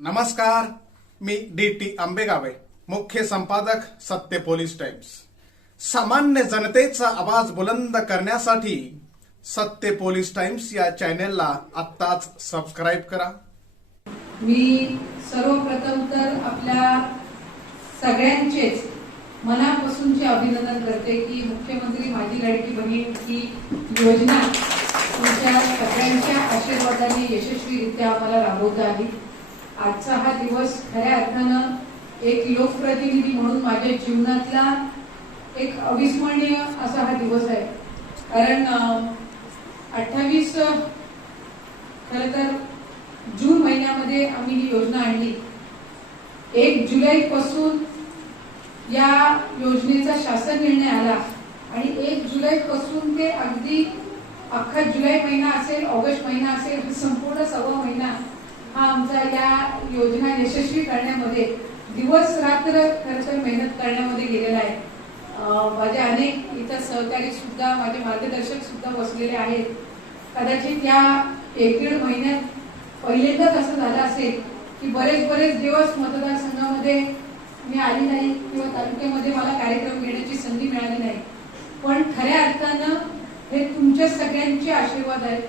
नमस्कार मी D T आंबेगावे मुख्य संपादक सत्य पोलीस टाइम्स. सामान्य जनतेचा आवाज बुलंद करण्यासाठी सत्य पोलीस टाइम्स या चॅनेलला आत्ताच सबस्क्राईब करा. मी सर्वप्रथम तर आपल्या सगळ्यांचेच मनापासूनचे अभिनंदन करते की मुख्यमंत्री माझी लाडकी बहीण ही योजना तुमच्या सगळ्यांच्या आशीर्वादाने यशस्वीरित्या आम्हाला राबवता आली. आजचा हा दिवस खऱ्या अर्थानं एक लोकप्रतिनिधी म्हणून माझ्या जीवनातला एक अविस्मरणीय असा हा दिवस आहे. कारण अठ्ठावीस खरं तर जून महिन्यामध्ये आम्ही ही योजना आणली. एक जुलै पासून या योजनेचा शासन निर्णय आला आणि एक जुलै पासून ते अगदी अख्खा जुलै महिना असेल ऑगस्ट महिना असेल संपूर्ण सव्वा महिना हा आमचा या योजना यशस्वी करण्यामध्ये दिवस रात्र खर तर मेहनत करण्यामध्ये गेलेला आहे. माझे अनेक इतर सहकारी सुद्धा माझे मार्गदर्शक सुद्धा बसलेले आहेत. कदाचित या एक दीड महिन्यात पहिल्यांदाच असं झालं असेल की बरेच बरेच दिवस मतदारसंघामध्ये मी आली नाही किंवा तालुक्यामध्ये मला कार्यक्रम घेण्याची संधी मिळाली नाही. पण खऱ्या अर्थानं हे तुमच्या सगळ्यांचे आशीर्वाद आहेत.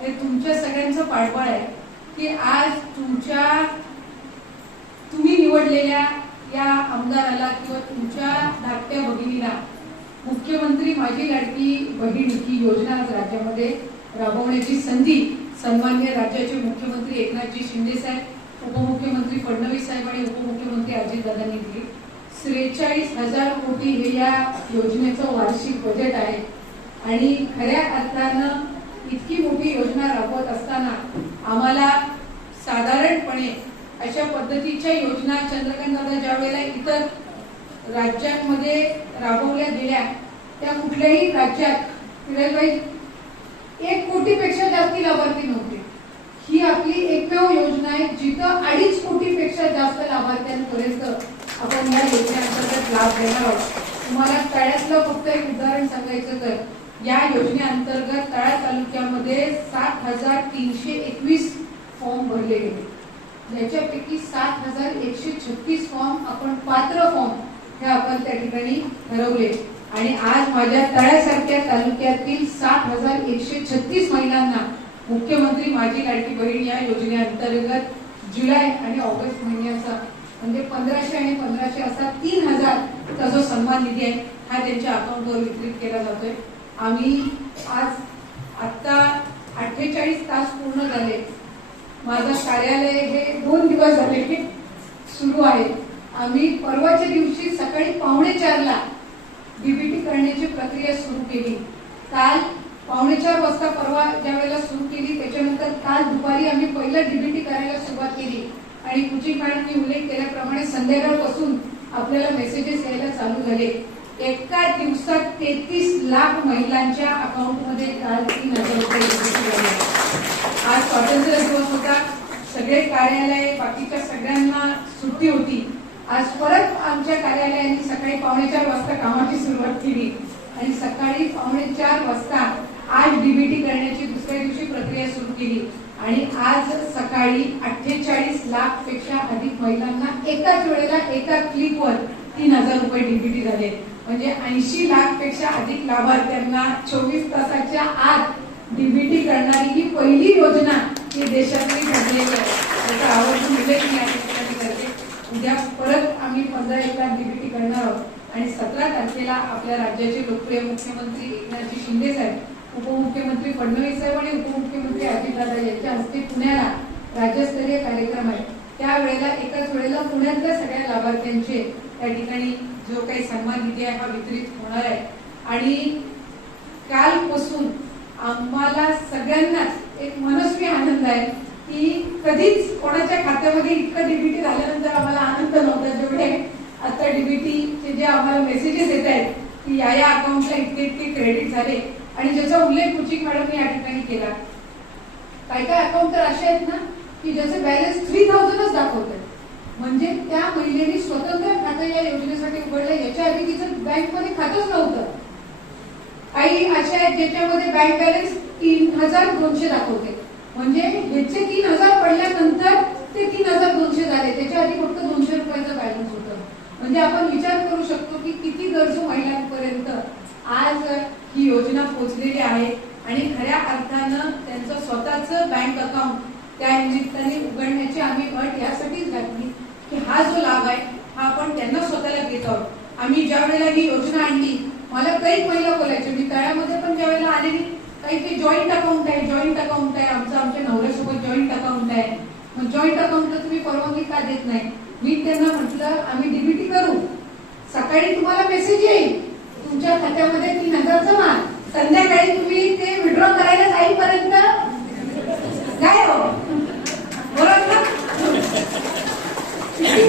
हे तुमच्या सगळ्यांचं पाठबळ आहे. की आज तुमच्या तुम्ही निवडलेल्या या आमदाराला किंवा तुमच्या धाकट्या भगिनीला मुख्यमंत्री माझी लाडकी बहीण ही योजना आज राज्यामध्ये राबवण्याची संधी सन्मान्य राज्याचे मुख्यमंत्री एकनाथजी शिंदे साहेब उपमुख्यमंत्री फडणवीस साहेब आणि उपमुख्यमंत्री अजितदादांनी दिली. त्रेचाळीस हजार कोटी हे या योजनेचं वार्षिक बजेट आहे. आणि खऱ्या अर्थानं इतकी मोठी योजना राबवत असताना आम्हाला साधारणपणे अशा पद्धतीच्या योजना चंद्रकांत दादा ज्या वेळेला इतर राज्यांमध्ये राबवल्या गेल्या त्या कुठल्याही राज्यात फिरायलबाई एक कोटीपेक्षा जास्ती लाभार्थी नव्हते. ही आपली एकमेव योजना आहे जिथं अडीच कोटीपेक्षा जास्त लाभार्थ्यांपर्यंत आपण या योजनेअंतर्गत लाभ देणार आहोत. तुम्हाला तळ्यातलं फक्त एक उदाहरण सांगायचं तर या योजनेअंतर्गत तळा तालुक्यामध्ये सात हजार तीनशे एकवीस फॉर्म भरले गेले ज्याच्यापैकी सात हजार एकशे छत्तीस फॉर्म आपण पात्र फॉर्म हे आपण त्या ठिकाणी ठरवले आणि आज माझ्या तळ्यासारख्या तालुक्यातील सात हजार एकशे छत्तीस महिलांना मुख्यमंत्री माझी लाडकी बहीण या योजनेअंतर्गत जुलै आणि ऑगस्ट महिन्याचा म्हणजे पंधराशे आणि पंधराशे असा तीन हजार जो सन्मान निधी आहे हा त्यांच्या अकाउंटवर वितरित केला जातोय. आम्ही आज आता अठ्ठेचाळीस तास पूर्ण झाले. माझं कार्यालय हे दोन दिवस झाले हे सुरू आहे. आम्ही परवाच्या दिवशी सकाळी पावणे चारला डीबीटी करण्याची प्रक्रिया सुरू केली. काल पावणे चार वाजता परवा ज्या वेळेला सुरू केली त्याच्यानंतर काल दुपारी आम्ही पहिलं डीबीटी करायला सुरुवात केली. आणि कुचिंग मॅडमनी उल्लेख केल्याप्रमाणे संध्याकाळपासून आपल्याला मेसेजेस यायला चालू झाले. एका दिवसात तेहतीस लाख महिलांच्या अकाउंटमध्ये काल तीन हजार रुपये झाले. आज स्वातंत्र्य दिवस होता. सगळे कार्यालय बाकीच्या सगळ्यांना सुट्टी होती. आज परत आमच्या कार्यालयाने सकाळी पावणे चार वाजता कामाची सुरुवात केली. आणि सकाळी पावणे चार वाजता आज डीबीटी करण्याची दुसऱ्या दिवशी प्रक्रिया सुरू केली. आणि आज सकाळी अठ्ठेचाळीस लाखपेक्षा अधिक महिलांना एकाच वेळेला एका क्लिकवर तीन हजार रुपये डीबीटी झाले. म्हणजे ऐंशी लाखपेक्षा अधिक लाभार्थ्यांना चोवीस तासाच्या आत डीबीटी करणारी ही पहिली योजना ही देशातली ठरलेली आहे. त्याचा आवर्जून उल्लेख मी या ठिकाणी करते. उद्या परत आम्ही पंधरा एक लाख डीबीटी करणार आहोत. आणि सतरा तारखेला आपल्या राज्याचे लोकप्रिय मुख्यमंत्री एकनाथजी शिंदे साहेब उपमुख्यमंत्री फडणवीस साहेब आणि उपमुख्यमंत्री अजितदादा यांच्या हस्ते पुण्याला राज्यस्तरीय कार्यक्रम आहे. त्यावेळेला एकाच वेळेला पुण्यातल्या सगळ्या लाभार्थ्यांचे त्या ठिकाणी जो काही सन्मान निधी आहे हा वितरित होणार आहे. आणि कालपासून आम्हाला सगळ्यांनाच एक मनस्वी आनंद आहे की कधीच कोणाच्या खात्यामध्ये इतकं डीबीटी झाल्यानंतर आम्हाला आनंद नव्हता जेवढे आता डीबीटीचे जे आम्हाला मेसेजेस येत आहेत की या या अकाउंटला इतके इतके क्रेडिट झाले. आणि ज्याचा उल्लेख कुचिक मॅडमने या ठिकाणी केला. काय काय अकाउंट तर असे आहेत ना की ज्याचे बॅलन्स थ्री थाउजंडच दाखवत म्हणजे त्या महिलेने स्वतंत्र खातं या योजनेसाठी उघडलं याच्या आधी तिचं बँकमध्ये खातंच नव्हतं. काही अशा आहेत ज्याच्यामध्ये बँक बॅलन्स तीन हजार दोनशे दाखवते. म्हणजे ह्याचे तीन हजार पडल्यानंतर ते तीन हजार दोनशे झाले. त्याच्या आधी फक्त दोनशे रुपयाचं बॅलन्स होतं. म्हणजे आपण विचार करू शकतो की किती गरजू महिलांपर्यंत आज ही योजना पोहोचलेली आहे आणि खऱ्या अर्थानं त्यांचं स्वतःचं बँक अकाउंट त्या निमित्ताने उघडण्याची आम्ही अट यासाठीच घातली. हा जो लाभ आहे हा आपण त्यांना स्वतःला घेत आहोत. आम्ही ज्या वेळेला ही योजना आणली मला काही महिला बोलायचे मी तळ्यामध्ये पण ज्या वेळेला आलेली काही ते जॉईंट अकाउंट आहे जॉईंट अकाउंट आहे आमचं आमच्या नवऱ्यासोबत जॉईंट अकाउंट आहे. मग जॉईंट अकाउंटला तुम्ही परवानगी का देत नाही? मी त्यांना म्हटलं आम्ही डीबीटी करू. सकाळी तुम्हाला मेसेज येईल. तुमच्या खात्यामध्ये तीन हजार जमा संध्याकाळी तुम्ही ते विड्रॉ करायला जाईपर्यंत. काय हो बरोबर ना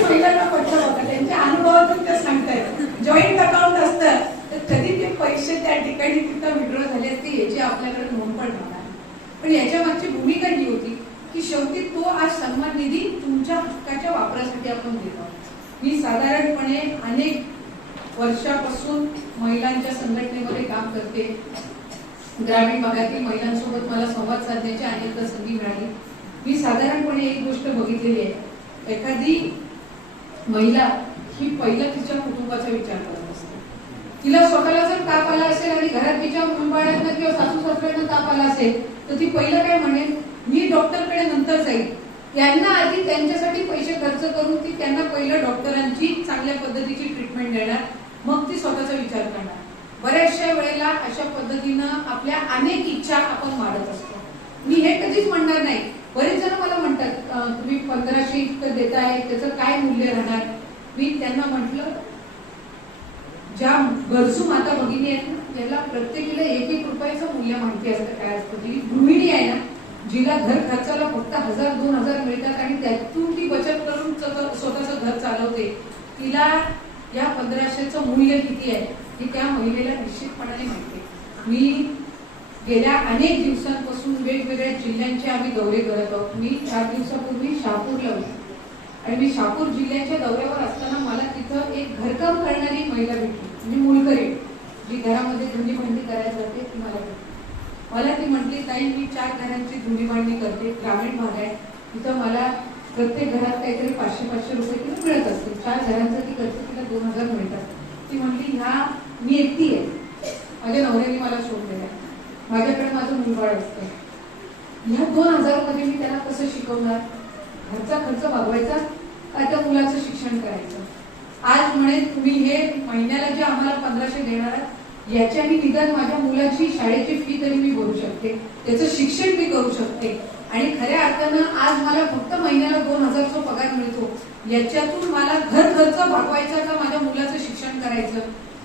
किती महिलांना होतं. त्यांच्या अनुभवातून ते सांगतायत. जॉईंट अकाउंट असतं. तर कधी ते पैसे त्या ठिकाणी तिथं विड्रॉ झाले असते याची आपल्याकडे नोंद पण होणार पण याच्या मागची भूमिका ही होती की शेवटी तो आज सन्मान निधी तुमच्या हक्काच्या वापरासाठी आपण देतो. मी साधारणपणे अनेक वर्षापासून महिलांच्या संघटनेमध्ये काम करते. ग्रामीण भागातील महिलांसोबत मला संवाद साधण्याची अनेकदा संधी मिळाली. मी साधारणपणे एक गोष्ट बघितलेली आहे. एखादी महिला ही पहिला तिच्या कुटुंबाचा विचार करत असते. तिला स्वतःला जर ताप आला असेल आणि घरात तिच्या मुलबाळ्यांना किंवा सासू सासऱ्यांना ताप आला असेल तर ती पहिलं काय म्हणेल? मी डॉक्टरकडे नंतर जाईल. त्यांना आधी त्यांच्यासाठी पैसे खर्च करून ती त्यांना पहिलं डॉक्टरांची चांगल्या पद्धतीची ट्रीटमेंट देणार. मग ती स्वतःचा विचार करणार. बऱ्याचशा वेळेला अशा पद्धतीनं आपल्या अनेक इच्छा आपण मारत असतो. मी हे कधीच म्हणणार नाही. बरेच जण मला म्हणतात तुम्ही पंधराशे इतकं देताय त्याचं काय मूल्य राहणार? मी त्यांना म्हटलं ज्या गरजू माता भगिनी आहेत ना त्याला प्रत्येकीला एक एक रुपयाचं मूल्य माहिती असतं काय असतं जी गृहिणी आहे ना जिला घर खर्चाला फक्त हजार दोन हजार मिळतात आणि त्यातून ती बचत करून स्वतःचं घर चालवते. तिला या पंधराशेचं मूल्य किती आहे हे त्या महिलेला निश्चितपणाने माहिती मी गेल्या अनेक दिवसांपासून वेगवेगळ्या जिल्ह्यांचे आम्ही दौरे करत आहोत. मी चार दिवसापूर्वी शहापूरला होते. आणि मी शहापूर जिल्ह्याच्या दौऱ्यावर असताना मला तिथं एक घरकाम करणारी महिला भेटली. म्हणजे मुलकरी जी घरामध्ये धुणी भांडी करायला जाते ती मला भेटली. मला ती म्हटली ताई मी चार घरांची धुणी भांडी करते ग्रामीण भाग आहे. तिथं मला प्रत्येक घरात काहीतरी पाचशे पाचशे रुपये तिला मिळत असते चार घरांचं ती करते तिला दोन हजार मिळतात. ती म्हटली ह्या मी एकटी आहे. माझ्या नवऱ्याने मला सोडलेला आहे माझ्याकडे माझं मुलबाळ असतं. ह्या दोन हजारमध्ये मी त्याला कसं शिकवणार? घरचा खर्च भागवायचा काय त्या मुलाचं शिक्षण करायचं? आज म्हणे तुम्ही हे महिन्याला जे आम्हाला पंधराशे देणार आहात याच्याने निदान माझ्या मुलाची शाळेची फी तरी मी भरू शकते. त्याचं शिक्षण मी करू शकते. आणि खऱ्या अर्थानं आज मला फक्त महिन्याला दोन हजारचा पगार मिळतो. याच्यातून मला घर खर्च भागवायचा का माझ्या मुलाचं शिक्षण करायचं?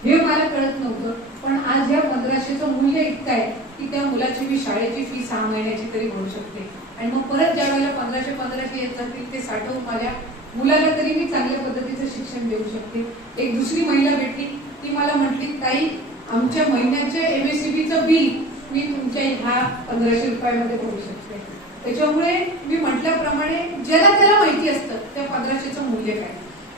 हे मला कळत नव्हतं. पण आज या पंधराशेचं मूल्य इतकं आहे. की त्या मुलाची मी शाळेची फी सहा महिन्याची तरी भरू शकते. आणि मग परत ज्या वेळेला पंधराशे पंधराशे येत जातील ते साठवून माझ्या मुलाला तरी मी चांगल्या पद्धतीचं शिक्षण देऊ शकते. एक दुसरी महिला भेटली ती मला म्हटली ताई आमच्या महिन्याच्या एमएससीबीचं बिल मी तुमच्या ह्या पंधराशे रुपयामध्ये भरू शकते. त्याच्यामुळे मी म्हटल्याप्रमाणे ज्याला त्याला माहिती असतं त्या पंधराशेचं मूल्य काय.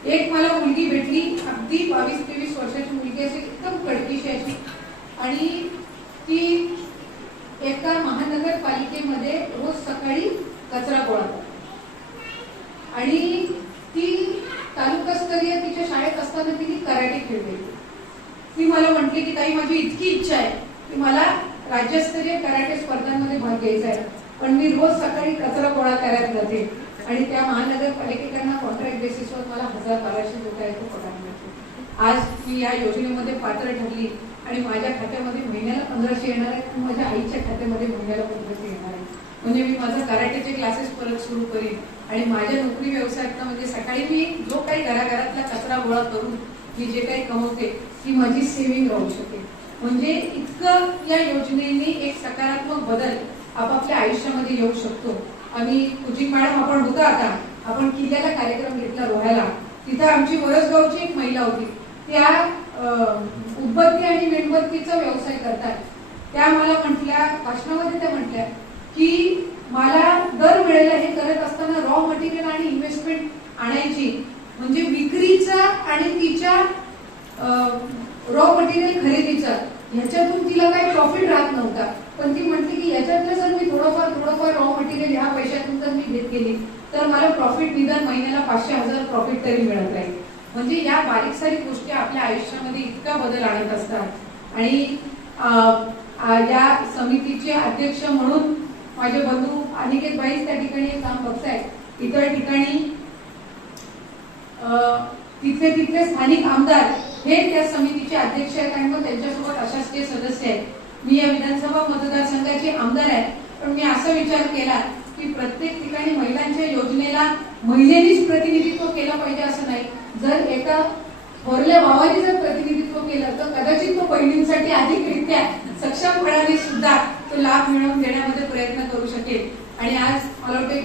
एक मला मुलगी भेटली अगदी बावीस तेवीस वर्षाची मुलगी अशी एकदम कडकीशी अशी. आणि ती एका महानगरपालिकेमध्ये रोज सकाळी कचरा गोळा. करते. आणि ती तालुकास्तरीय तिच्या शाळेत असताना तिने कराटे खेळले ती मला म्हटली की ताई माझी इतकी इच्छा आहे की मला राज्यस्तरीय कराटे स्पर्धांमध्ये भाग घ्यायचा आहे. पण मी रोज सकाळी कचरा गोळा करायला जाते. आणि त्या महानगरपालिकेकडनं कॉन्ट्रॅक्ट बेसिसवर मला हजार बाराशे रुपये पगार मिळतो. आज मी या योजनेमध्ये पात्र ठरली. आणि माझ्या खात्यामध्ये महिन्याला पंधराशे येणार आहे आणि माझ्या आईच्या खात्यामध्ये महिन्याला पंधराशे येणार आहे. म्हणजे मी माझं कराटेचे क्लासेस परत सुरू करीन. आणि माझ्या नोकरी व्यवसायातनं म्हणजे सकाळी मी जो काही घराघरातला कचरा गोळा करून मी जे काही कमवते ती माझी सेव्हिंग राहू शकेल. म्हणजे इतकं या योजनेने एक सकारात्मक बदल आपापल्या आयुष्यामध्ये येऊ शकतो. आणि तुझी मॅडम आपण होता आता. आपण किल्ल्याला कार्यक्रम घेतला रोहायला. तिथं आमची वरसगावची एक महिला होती. त्या उदबत्ती आणि मेणबत्तीचा व्यवसाय करतात. त्या मला म्हटल्या भाषणामध्ये त्या म्हटल्या की मला दर वेळेला हे करत असताना रॉ मटेरियल आणि इन्व्हेस्टमेंट आणायची. म्हणजे विक्रीचा आणि तिच्या रॉ मटेरियल खरेदीचा. ह्याच्यातून तिला काही प्रॉफिट राहत नव्हता. पण ती म्हटली की याच्यातलं जर मी थोडंफार थोडंफार रॉ मटेरियल ह्या पैशातून जर मी घेत गेली तर मला प्रॉफिट निदान महिन्याला पाचशे हजार प्रॉफिट तरी मिळत राहील. म्हणजे या बारीक सारीक गोष्टी आपल्या आयुष्यामध्ये इतका बदल आणत असतात. आणि अं, या समितीचे अध्यक्ष म्हणून माझे बंधू अनिकेत बाईच त्या ठिकाणी हे काम बघतायत. इतर ठिकाणी तिथे तिथले तिथले स्थानिक आमदार हे त्या समितीचे अध्यक्ष आहेत आणि मग त्यांच्यासोबत अशासकीय सदस्य आहेत. मी या विधानसभा मतदारसंघाचे आमदार आहे. पण मी असा विचार केला की प्रत्येक ठिकाणी महिलांच्या योजनेला महिलेनीच प्रतिनिधित्व केलं पाहिजे असं नाही. जर एका थोरल्या भावाने जर प्रतिनिधित्व केलं तर कदाचित तो बहिणींसाठी अधिकरित्या सक्षमपणाने सुद्धा तो लाभ मिळवून देण्यामध्ये प्रयत्न करू शकेल. आणि आज मला वाटते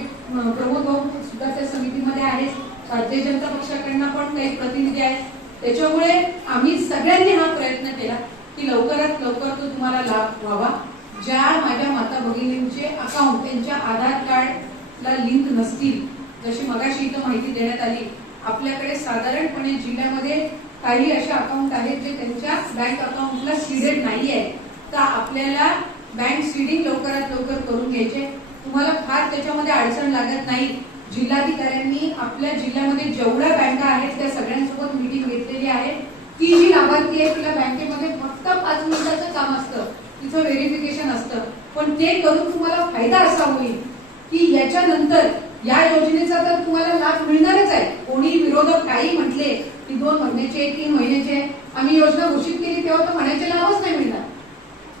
प्रमोद भाऊ सुद्धा त्या समितीमध्ये आहेत भारतीय जनता पक्षाकडनं पण काही प्रतिनिधी आहेत. त्याच्यामुळे आम्ही सगळ्यांनी हा प्रयत्न केला की लवकरात लवकर तो तुम्हाला लाभ व्हावा. ज्या माझ्या माता भगिनींचे अकाउंट त्यांच्या आधार कार्डला लिंक नसतील जशी मगाशी इथं माहिती देण्यात आली आपल्याकडे साधारणपणे जिल्ह्यामध्ये काही असे अकाउंट आहेत जे त्यांच्या बँक अकाउंटला सीडेड नाही आहे तर आपल्याला बँक सीडिंग लवकरात लवकर करून घ्यायचे. तुम्हाला फार त्याच्यामध्ये अडचण लागत नाही. जिल्हाधिकाऱ्यांनी आपल्या जिल्ह्यामध्ये जेवढ्या बँका आहेत त्या सगळ्यांसोबत मिटिंग घेतलेली आहे. ती जी लाभार्थी आहे तिला बँकेमध्ये फक्त पाच मिनिटाचं काम असतं. तिचं व्हेरिफिकेशन असतं. पण ते करून तुम्हाला फायदा असा होईल की याच्यानंतर या योजनेचा तर तुम्हाला लाभ मिळणारच आहे. कोणी विरोधक काही म्हटले की दोन महिन्याचे तीन महिन्याचे आम्ही योजना घोषित केली तेव्हा तर म्हणायचे लाभच नाही मिळणार.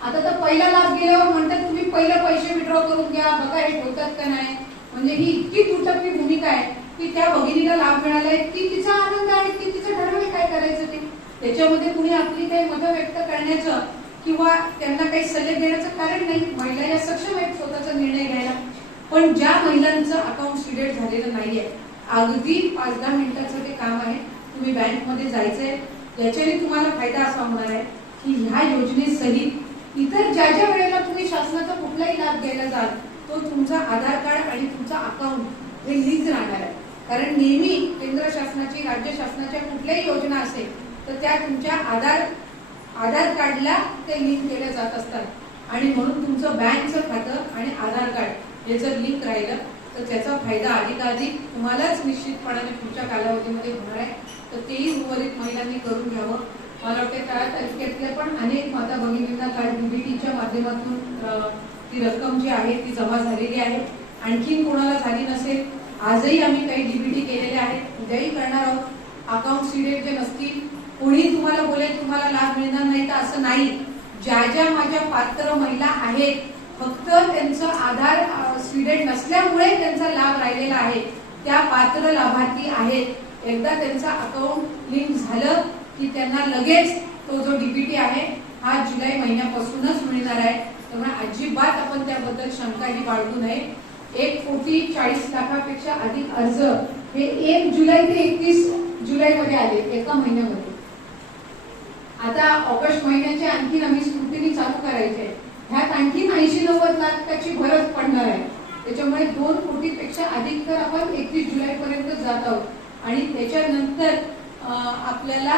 आता तर पहिला लाभ गेल्यावर म्हणतात तुम्ही पहिले पैसे विड्रॉ करून घ्या बघा हे होतात का नाही. म्हणजे ही इतकी तुटकली भूमिका आहे की त्या भगिनीला लाभ मिळालाय की तिचा आनंद आहे की तिचं ठरवलं काय करायचं ते. त्याच्यामध्ये कुणी आपली काही मतं व्यक्त करण्याचं किंवा त्यांना काही सल्ले देण्याचं कारण नाही. महिला या सक्षम आहेत स्वतःचा निर्णय घ्यायला. पण ज्या महिलांचं अकाउंट सिडेड झालेलं नाहीये अगदी पाच दहा मिनिटाचं ते काम आहे तुम्ही बँकमध्ये जायचंय याच्याने तुम्हाला फायदा असा होणार आहे की ह्या योजनेसहित इतर ज्या ज्या वेळेला तुम्ही शासनाचा कुठलाही लाभ घ्यायला जाल तो तुमचा आधार कार्ड आणि तुमचा अकाउंट हे लिंक राहणार आहे. कारण नेहमी केंद्र शासनाची राज्य शासनाच्या कुठल्याही योजना असेल तर त्या तुमच्या आधार आधार कार्डला ते लिंक केल्या जात असतात. आणि म्हणून तुमचं बँकचं खातं आणि आधार कार्ड हे जर लिंक राहिलं तर त्याचा फायदा अधिकाधिक तुम्हालाच निश्चितपणाने पुढच्या कालावधीमध्ये होणार आहे. तर तेही उर्वरित महिलांनी करून घ्यावं. मला वाटतं त्या तालुक्यातल्या पण अनेक माता भगिनींना काल डीबीटीच्या माध्यमातून ती रक्कम जी आहे ती जमा झालेली आहे. आणखीन कोणाला झाली नसेल आजही आम्ही काही डीबीटी केलेले आहेत. उद्याही करणार आहोत. अकाउंट सिडेड जे नसतील कोणी तुम्हाला बोलेल तुम्हाला लाभ मिळणार नाही तर असं नाही. ज्या ज्या माझ्या पात्र महिला आहेत फक्त त्यांचं आधार स्टुडंट नसल्यामुळे त्यांचा लाभ राहिलेला आहे. त्या पात्र लाभार्थी आहेत. एकदा त्यांचा अकाउंट लिंक झालं की त्यांना लगेच तो जो डीबीटी आहे हा जुलै महिन्यापासूनच मिळणार आहे. त्यामुळे अजिबात आपण त्याबद्दल शंका ही बाळगू नये. एक कोटी चाळीस लाखापेक्षा अधिक अर्ज हे एक जुलै ते एकतीस जुलैमध्ये आले एका महिन्यामध्ये. आता ऑगस्ट महिन्याचे आणखी आम्ही स्क्रुटिनी चालू करायचे आहे. ह्यात आणखी ऐंशी नव्वद लाखाची भरच पडणार आहे. त्याच्यामुळे दोन कोटीपेक्षा अधिक तर आपण एकतीस जुलै पर्यंत जात आहोत. आणि त्याच्यानंतर आपल्याला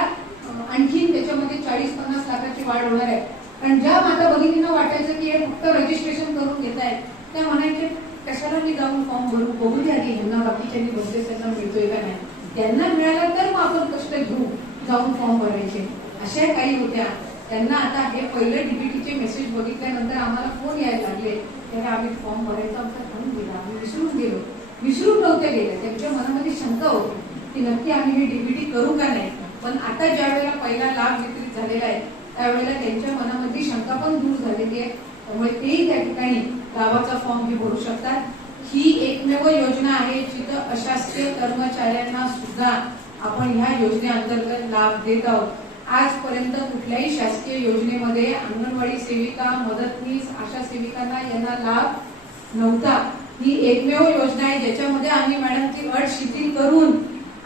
आणखीन त्याच्यामध्ये चाळीस पन्नास लाखाची वाढ होणार आहे. कारण ज्या माता भगिनींना वाटायचं की हे फक्त रजिस्ट्रेशन करून घेत आहेत त्या म्हणायचे कशाला मी जाऊन फॉर्म भरू? बघू द्या की ह्यांना बाकीच्यांनी बसेस त्यांना मिळतोय का नाही. त्यांना मिळाला तर मग आपण कष्ट घेऊ जाऊन फॉर्म भरायचे. अशा काही होत्या. त्यांना आता हे पहिले डीबीटीचे मेसेज बघितल्यानंतर आम्हाला फोन यायला लागले. की आम्ही फॉर्म भरायचा आमचा ठरून गेला. आम्ही विसरून गेलो. विसरून नव्हते गेले त्यांच्या मनामध्ये शंका होती की नक्की आम्ही हे डीबीटी करू का नाही? पण आता ज्या वेळेला पहिला लाभ वितरित झालेला आहे त्यावेळेला त्यांच्या मनामध्ये शंका पण दूर झालेली आहे. त्यामुळे तेही त्या ठिकाणी लाभाचा फॉर्म हे भरू शकतात. ही एकमेव योजना आहे जिथं अशासकीय कर्मचाऱ्यांना सुद्धा आपण ह्या योजनेअंतर्गत लाभ देत आहोत. आजपर्यंत कुठल्याही शासकीय योजनेमध्ये अंगणवाडी सेविका मदतनीस आशा सेविकांना यांना लाभ नव्हता. ही एकमेव योजना आहे ज्याच्यामध्ये आम्ही मॅडम ती अट शिथिल करून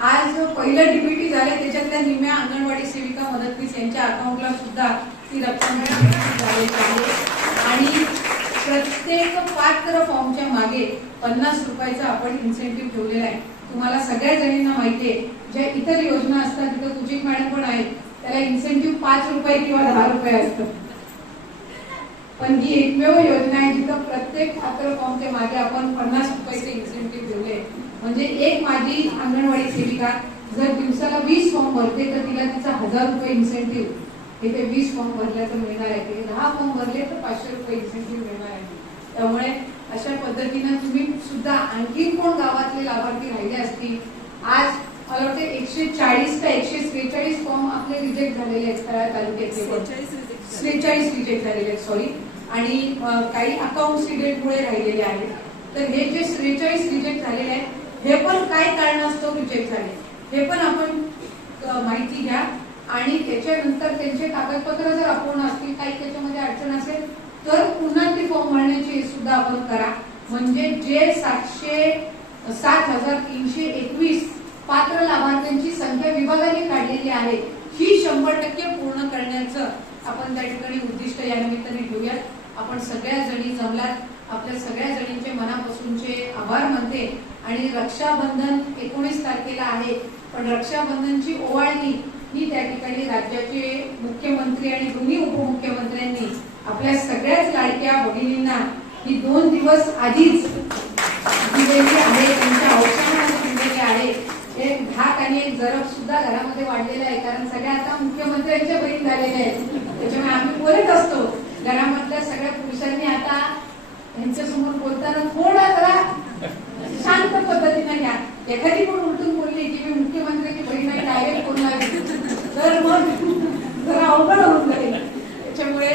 आज पहिलं डीबीटी झालं त्याच्यातल्या निम्या अंगणवाडी सेविका मदतनीस यांच्या अकाउंटला सुद्धा ती रक्कम झालेली आहे. आणि प्रत्येक पात्र फॉर्मच्या मागे पन्नास रुपयाचा आपण इन्सेंटिव्ह ठेवलेला आहे. तुम्हाला सगळ्या जणींना माहिती आहे ज्या इतर योजना असतात तिथं तुझी मॅडम पण आहेत त्याला इन्सेंटिव्ह पाच रुपये किंवा दहा रुपये असतं. पण ही एकमेव योजना आहे जिथं प्रत्येक पात्र फॉर्मच्या मागे आपण पन्नास रुपयाचे इन्सेंटिव्ह दिले. म्हणजे एक माझी अंगणवाडी सेविका जर दिवसाला वीस फॉर्म भरते तर तिला तिचा हजार रुपये इन्सेंटिव्ह हे ते वीस फॉर्म भरल्याचं मिळणार आहे. दहा फॉर्म भरले तर पाचशे रुपये इन्सेंटिव्ह मिळणार आहे. त्यामुळे अशा पद्धतीनं तुम्ही सुद्धा आणखी कोण गावातले लाभार्थी राहिले असतील? आज मला वाटतं एकशे चाळीस का एकशे त्रेचाळीस फॉर्म आपले रिजेक्ट झालेले आहेत कराड तालुक्यातले. त्रेचाळीस रिजेक्ट झालेले. आहेत सॉरी आणि काही अकाउंट मुळे राहिलेले आहेत. तर हे जे त्रेचाळीस रिजेक्ट झालेले आहेत हे पण काय कारणास्तव रिजेक्ट झाले? हे पण आपण माहिती घ्या. आणि त्याच्यानंतर त्यांचे कागदपत्र जर अपूर्ण असतील काही त्याच्यामध्ये अडचण असेल तर पुन्हा ते फॉर्म भरण्याची सुद्धा आपण करा. म्हणजे जे सातशे सात हजार तीनशे एकवीस पात्र लाभार्थ्यांची संख्या विभागाने काढलेली आहे. ही शंभर टक्के पूर्ण करण्याचं आपण त्या ठिकाणी उद्दिष्ट या निमित्ताने घेऊयात. आपण सगळ्या जणी जमलात. आपल्या सगळ्या जणींचे मनापासूनचे आभार मानते आणि रक्षाबंधन एकोणीस तारखेला आहे. पण रक्षाबंधनची ओवाळणी ही त्या ठिकाणी राज्याचे मुख्यमंत्री आणि दोन्ही उपमुख्यमंत्र्यांनी आपल्या सगळ्याच लाडक्या भगिनींना ही दोन दिवस आधीच दिलेली आहे. त्यांच्या औषधामध्ये दिलेली आहे. एक धाक आणि एक जरब सुद्धा घरामध्ये वाढलेला आहे. कारण सगळ्या आता मुख्यमंत्र्यांच्या बहीण झालेल्या आहेत. त्याच्यामुळे आम्ही बोलत असतो. घरामधल्या सगळ्या पुरुषांनी आता यांच्या समोर बोलताना थोडा जरा शांत पद्धतीने घ्या. एखादी पण उलटून बोलली की मी मुख्यमंत्र्याची बहीण आहे डायरेक्ट बोलणार तर मग जरा अवघड होऊन जाईल. त्याच्यामुळे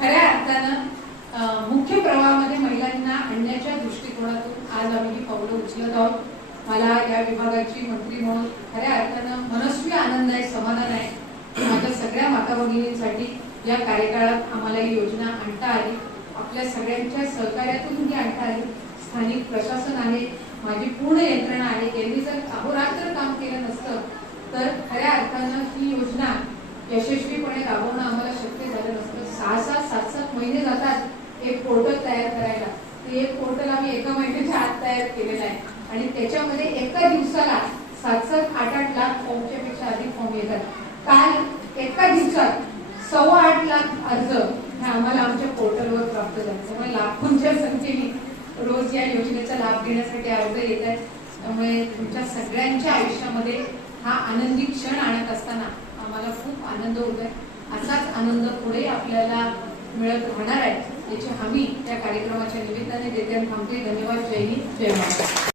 खऱ्या अर्थानं मुख्य प्रवाहामध्ये महिलांना आणण्याच्या दृष्टिकोनातून आज आम्ही ही पावलं उचलत आहोत. मला या विभागाची मंत्री म्हणून खऱ्या अर्थानं मनस्वी आनंद आहे समाधान आहे. माझ्या सगळ्या माता भगिनींसाठी या कार्यकाळात आम्हाला ही योजना आणता आली. आपल्या सगळ्यांच्या सहकार्यातून ही आणता आली. स्थानिक प्रशासन आहे माझी पूर्ण यंत्रणा आहे. यांनी जर अहोरात्र काम केलं नसतं तर खऱ्या अर्थानं ही योजना यशस्वीपणे राबवणं आम्हाला शक्य झालं नसतं. सहा सहा सात सात महिने जातात एक पोर्टल तयार करायला. ते एक पोर्टल आम्ही एका महिन्याच्या आत तयार केलेलं आहे. आणि त्याच्यामध्ये एका दिवसाला सात सात आठ आठ लाख फॉर्मच्या पेक्षा अधिक फॉर्म येतात. काल एका दिवसात सव्वा आठ लाख अर्ज हे आम्हाला आमच्या पोर्टलवर प्राप्त झाले. त्यामुळे लाखोंच्या संख्येने रोज या योजनेचा लाभ घेण्यासाठी अर्ज येत आहेत. त्यामुळे तुमच्या सगळ्यांच्या आयुष्यामध्ये हा आनंदी क्षण आणत असताना आम्हाला खूप आनंद होत आहे. असाच आनंद पुढे आपल्याला मिळत राहणार आहे याची हमी त्या कार्यक्रमाच्या निमित्ताने देते आणि थांबते. धन्यवाद. जय हिंद. जय महाराज